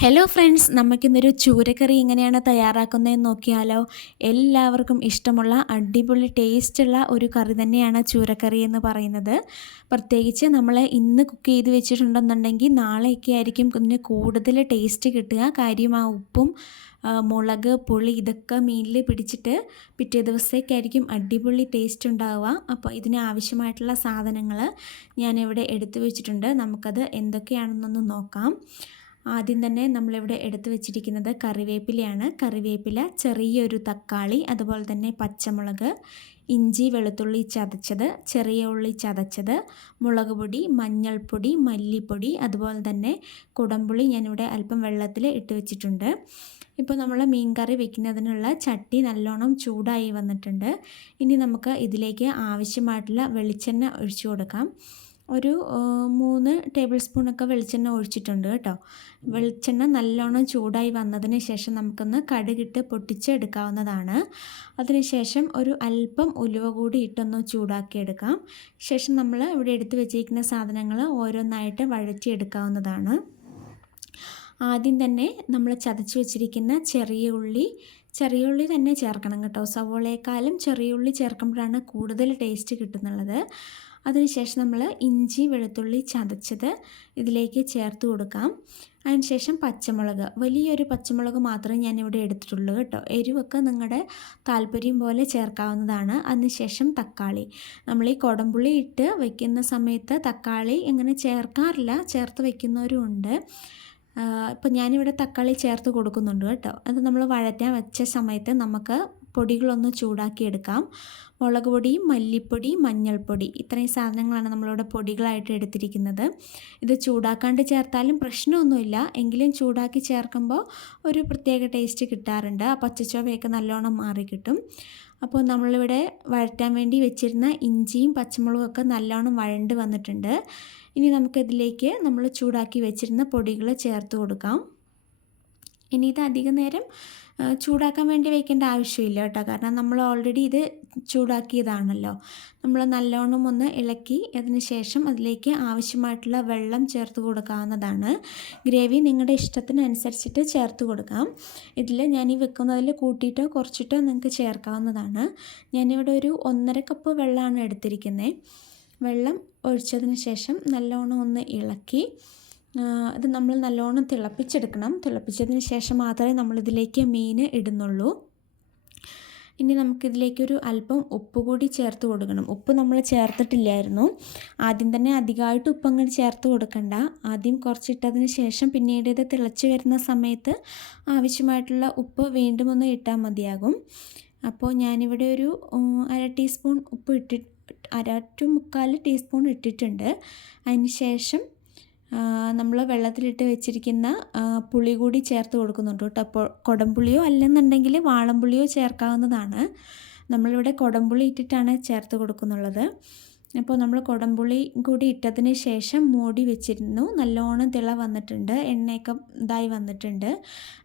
Hello friends, നമുക്കിന്നൊരു ചൂരക്കറി എങ്ങനെയാണ് തയ്യാറാക്കുന്നതെന്ന് നോക്കിയാലോ. എല്ലാവർക്കും ഇഷ്ടമുള്ള അടിപൊളി ടേസ്റ്റുള്ള ഒരു കറി തന്നെയാണ് ചൂരക്കറി എന്ന് പറയുന്നത്. പ്രത്യേകിച്ച് നമ്മൾ ഇന്ന് കുക്ക് ചെയ്ത് വെച്ചിട്ടുണ്ടെന്നുണ്ടെങ്കിൽ നാളെയൊക്കെ ആയിരിക്കും ഇതിന് കൂടുതൽ ടേസ്റ്റ് കിട്ടുക. കാര്യം ആ ഉപ്പും മുളക് പുളി ഇതൊക്കെ മീനിൽ പിടിച്ചിട്ട് പിറ്റേ ദിവസത്തേക്കായിരിക്കും അടിപൊളി ടേസ്റ്റ് ഉണ്ടാവുക. അപ്പോൾ ഇതിന് ആവശ്യമായിട്ടുള്ള സാധനങ്ങൾ ഞാനിവിടെ എടുത്തു വെച്ചിട്ടുണ്ട്. നമുക്കത് എന്തൊക്കെയാണെന്നൊന്ന് നോക്കാം. ആദ്യം തന്നെ നമ്മളിവിടെ എടുത്തു വെച്ചിരിക്കുന്നത് കറിവേപ്പിലയാണ്. കറിവേപ്പില, ചെറിയൊരു തക്കാളി, അതുപോലെ തന്നെ പച്ചമുളക്, ഇഞ്ചി വെളുത്തുള്ളി ചതച്ചത്, ചെറിയ ഉള്ളി ചതച്ചത്, മുളക് പൊടി, മഞ്ഞൾപ്പൊടി, മല്ലിപ്പൊടി, അതുപോലെ തന്നെ കുടംപുളി ഞാനിവിടെ അല്പം വെള്ളത്തിൽ ഇട്ട് വെച്ചിട്ടുണ്ട്. ഇപ്പോൾ നമ്മൾ മീൻ കറി വെക്കുന്നതിനുള്ള ചട്ടി നല്ലോണം ചൂടായി വന്നിട്ടുണ്ട്. ഇനി നമുക്ക് ഇതിലേക്ക് ആവശ്യമായിട്ടുള്ള വെളിച്ചെണ്ണ ഒഴിച്ചു കൊടുക്കാം. ഒരു 3 ടേബിൾ സ്പൂണൊക്കെ വെളിച്ചെണ്ണ ഒഴിച്ചിട്ടുണ്ട് കേട്ടോ. വെളിച്ചെണ്ണ നല്ലോണം ചൂടായി വന്നതിന് ശേഷം നമുക്കൊന്ന് കടുകിട്ട് പൊട്ടിച്ചെടുക്കാവുന്നതാണ്. അതിനുശേഷം ഒരു അല്പം ഉലുവ കൂടി ഇട്ടൊന്ന് ചൂടാക്കിയെടുക്കാം. ശേഷം നമ്മൾ ഇവിടെ എടുത്ത് വെച്ചിരിക്കുന്ന സാധനങ്ങൾ ഓരോന്നായിട്ട് വഴറ്റിയെടുക്കാവുന്നതാണ്. ആദ്യം തന്നെ നമ്മൾ ചതച്ച് വെച്ചിരിക്കുന്ന ചെറിയ ഉള്ളി തന്നെ ചേർക്കണം കേട്ടോ. സവോളയേക്കാളും ചെറിയ ഉള്ളി ചേർക്കുമ്പോഴാണ് കൂടുതൽ ടേസ്റ്റ് കിട്ടുന്നുള്ളത്. അതിനുശേഷം നമ്മൾ ഇഞ്ചി വെളുത്തുള്ളി ചതച്ചത് ഇതിലേക്ക് ചേർത്ത് കൊടുക്കാം. അതിനുശേഷം പച്ചമുളക്, വലിയൊരു പച്ചമുളക് മാത്രമേ ഞാനിവിടെ എടുത്തിട്ടുള്ളൂ കേട്ടോ. എരിവൊക്കെ നിങ്ങളുടെ താല്പര്യം പോലെ ചേർക്കാവുന്നതാണ്. അതിനുശേഷം തക്കാളി, നമ്മൾ ഈ കുടംപുളി ഇട്ട് വയ്ക്കുന്ന സമയത്ത് തക്കാളി അങ്ങനെ ചേർക്കാറില്ല, ചേർത്ത് വയ്ക്കുന്നവരും ഉണ്ട്. ഇപ്പം ഞാനിവിടെ തക്കാളി ചേർത്ത് കൊടുക്കുന്നുണ്ട് കേട്ടോ. അത് നമ്മൾ വഴറ്റാൻ വെച്ച സമയത്ത് നമുക്ക് പൊടികളൊന്ന് ചൂടാക്കിയെടുക്കാം. മുളക് പൊടി, മല്ലിപ്പൊടി, മഞ്ഞൾപ്പൊടി, ഇത്രയും സാധനങ്ങളാണ് നമ്മളിവിടെ പൊടികളായിട്ട് എടുത്തിരിക്കുന്നത്. ഇത് ചൂടാക്കാണ്ട് ചേർത്താലും പ്രശ്നമൊന്നുമില്ല, എങ്കിലും ചൂടാക്കി ചേർക്കുമ്പോൾ ഒരു പ്രത്യേക ടേസ്റ്റ് കിട്ടാറുണ്ട്. ആ പച്ചച്ചൊവയൊക്കെ നല്ലോണം മാറിക്കിട്ടും. അപ്പോൾ നമ്മളിവിടെ വഴറ്റാൻ വേണ്ടി വെച്ചിരുന്ന ഇഞ്ചിയും പച്ചമുളകും ഒക്കെ നല്ലോണം വഴണ്ട് വന്നിട്ടുണ്ട്. ഇനി നമുക്കിതിലേക്ക് നമ്മൾ ചൂടാക്കി വെച്ചിരുന്ന പൊടികൾ ചേർത്ത് കൊടുക്കാം. ഇനി ഇത് അധികം നേരം ചൂടാക്കാൻ വേണ്ടി വയ്ക്കേണ്ട ആവശ്യമില്ല കേട്ടോ, കാരണം നമ്മൾ ഓൾറെഡി ഇത് ചൂടാക്കിയതാണല്ലോ. നമ്മൾ നല്ലോണം ഒന്ന് ഇളക്കി അതിന് ശേഷം അതിലേക്ക് ആവശ്യമായിട്ടുള്ള വെള്ളം ചേർത്ത് കൊടുക്കാവുന്നതാണ്. ഗ്രേവി നിങ്ങളുടെ ഇഷ്ടത്തിനനുസരിച്ചിട്ട് ചേർത്ത് കൊടുക്കാം. ഇതിൽ ഞാൻ ഈ വെക്കുന്നതിൽ കൂട്ടിയിട്ടോ കുറച്ചിട്ടോ നിങ്ങൾക്ക് ചേർക്കാവുന്നതാണ്. ഞാനിവിടെ ഒരു 1.5 കപ്പ് വെള്ളമാണ് എടുത്തിരിക്കുന്നത്. വെള്ളം ഒഴിച്ചതിന് ശേഷം നല്ലോണം ഒന്ന് ഇളക്കി ഇത് നമ്മൾ നല്ലോണം തിളപ്പിച്ചെടുക്കണം. തിളപ്പിച്ചതിന് ശേഷം മാത്രമേ നമ്മളിതിലേക്ക് മീൻ ഇടുന്നുള്ളൂ. ഇനി നമുക്കിതിലേക്കൊരു അല്പം ഉപ്പ് കൂടി ചേർത്ത് കൊടുക്കണം. ഉപ്പ് നമ്മൾ ചേർത്തിട്ടില്ലായിരുന്നു. ആദ്യം തന്നെ അധികമായിട്ട് ഉപ്പ് അങ്ങോട്ട് ചേർത്ത് കൊടുക്കണ്ട. ആദ്യം കുറച്ചിട്ടതിന് ശേഷം പിന്നീട് ഇത് തിളച്ച് വരുന്ന സമയത്ത് ആവശ്യമായിട്ടുള്ള ഉപ്പ് വീണ്ടും ഒന്ന് ഇട്ടാൽ മതിയാകും. അപ്പോൾ ഞാനിവിടെ ഒരു 1/2 ടീസ്പൂൺ ഉപ്പ് 1/2 to 1/4 ടീസ്പൂൺ ഇട്ടിട്ടുണ്ട്. അതിന് ശേഷം നമ്മൾ വെള്ളത്തിലിട്ട് വെച്ചിരിക്കുന്ന പുളി കൂടി ചേർത്ത് കൊടുക്കുന്നുണ്ട് കേട്ടോ. അപ്പോൾ കുടംപുളിയോ അല്ലെന്നുണ്ടെങ്കിൽ വാളംപുളിയോ ചേർക്കാവുന്നതാണ്. നമ്മളിവിടെ കുടംപുളി ഇട്ടിട്ടാണ് ചേർത്ത് കൊടുക്കുന്നുള്ളത്. അപ്പോൾ നമ്മൾ കുടംപുളി കൂടി ഇട്ടതിന് ശേഷം മൂടി വെച്ചിരുന്നു. നല്ലോണം തിള വന്നിട്ടുണ്ട്, എണ്ണയൊക്കെ ഇതായി വന്നിട്ടുണ്ട്.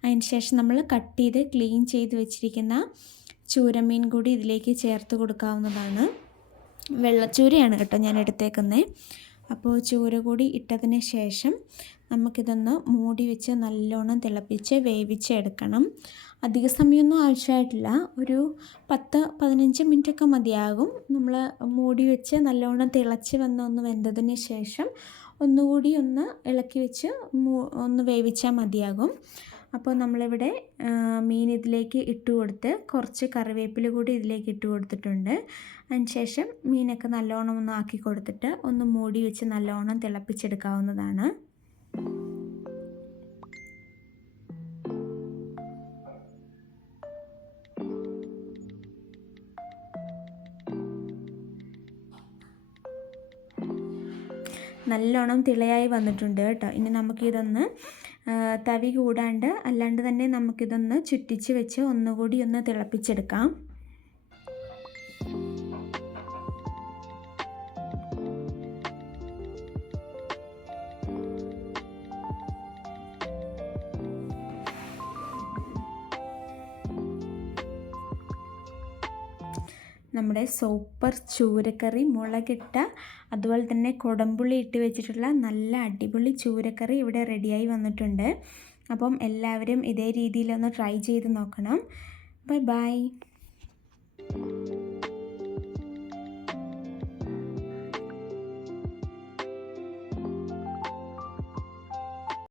അതിന് ശേഷം നമ്മൾ കട്ട് ചെയ്ത് ക്ലീൻ ചെയ്ത് വെച്ചിരിക്കുന്ന ചൂരമീൻ കൂടി ഇതിലേക്ക് ചേർത്ത് കൊടുക്കാവുന്നതാണ്. വെള്ളച്ചൂരയാണ് കേട്ടോ ഞാൻ എടുത്തേക്കുന്നത്. അപ്പോൾ ചൂര കൂടി ഇട്ടതിന് ശേഷം നമുക്കിതൊന്ന് മൂടി വെച്ച് നല്ലോണം തിളപ്പിച്ച് വേവിച്ചെടുക്കണം. അധിക സമയമൊന്നും ആവശ്യമായിട്ടില്ല, ഒരു 10-15 മിനിറ്റൊക്കെ മതിയാകും. നമ്മൾ മൂടി വെച്ച് നല്ലോണം തിളച്ച് ഒന്ന് വെന്തതിന് ശേഷം ഒന്നുകൂടി ഒന്ന് ഇളക്കി വെച്ച് ഒന്ന് വേവിച്ചാൽ മതിയാകും. അപ്പോൾ നമ്മളിവിടെ മീൻ ഇതിലേക്ക് ഇട്ട് കൊടുത്ത് കുറച്ച് കറിവേപ്പില കൂടി ഇതിലേക്ക് ഇട്ട് കൊടുത്തിട്ടുണ്ട്. അതിനുശേഷം മീനൊക്കെ നല്ലോണം ഒന്ന് ആക്കി കൊടുത്തിട്ട് ഒന്ന് മൂടി വെച്ച് നല്ലോണം തിളപ്പിച്ചെടുക്കാവുന്നതാണ്. നല്ലോണം തിളയായി വന്നിട്ടുണ്ട് കേട്ടോ. ഇനി നമുക്കിതൊന്ന് തവി കൂടാണ്ട് അല്ലാണ്ട് തന്നെ നമുക്കിതൊന്ന് ചുറ്റിച്ച് വെച്ച് ഒന്നുകൂടി ഒന്ന് തിളപ്പിച്ചെടുക്കാം. നമ്മുടെ സൂപ്പർ ചൂരക്കറി മുളകിട്ട അതുപോലെ തന്നെ കുടംപുളി ഇട്ട് വെച്ചിട്ടുള്ള നല്ല അടിപൊളി ചൂരക്കറി ഇവിടെ റെഡിയായി വന്നിട്ടുണ്ട്. അപ്പം എല്ലാവരും ഇതേ രീതിയിലൊന്ന് ട്രൈ ചെയ്ത് നോക്കണം. Bye bye.